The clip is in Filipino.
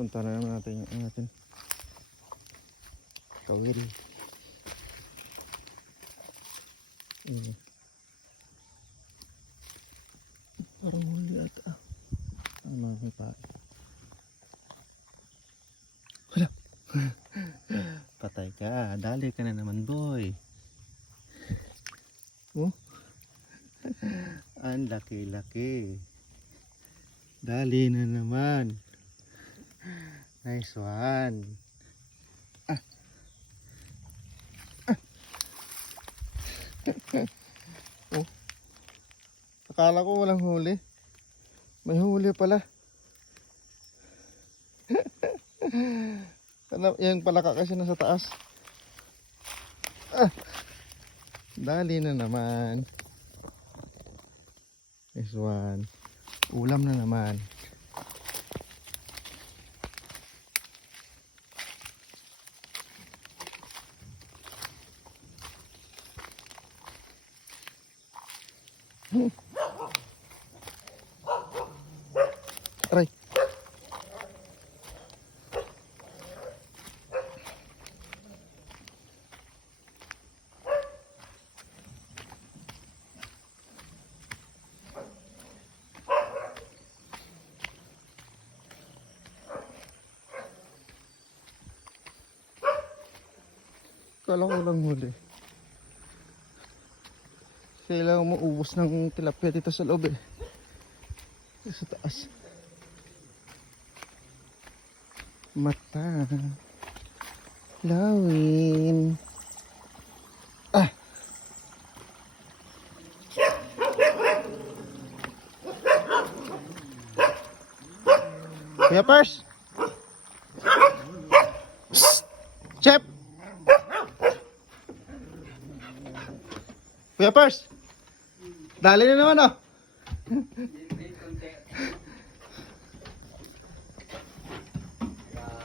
Punta na naman natin yung ating kawil. Parang huli ata. Ano may pa? Wala. Patay ka. Dali ka na naman, boy. Oh. Ang laki-laki. Dali na naman. Nice one. Ah. Ah. Oh. Akala ko walang huli. May huli pala. Yan palaka kasi nasa taas. Ah. Dali na naman. Nice one. Ulam na naman. Aray. Kala ko lang huli. Kailangan maubos ng tilapia dito sa loob eh. Sa taas. Mata. Lawin. Ah. Kuya Pers. Chep. Kuya Pers. Dali na naman oh.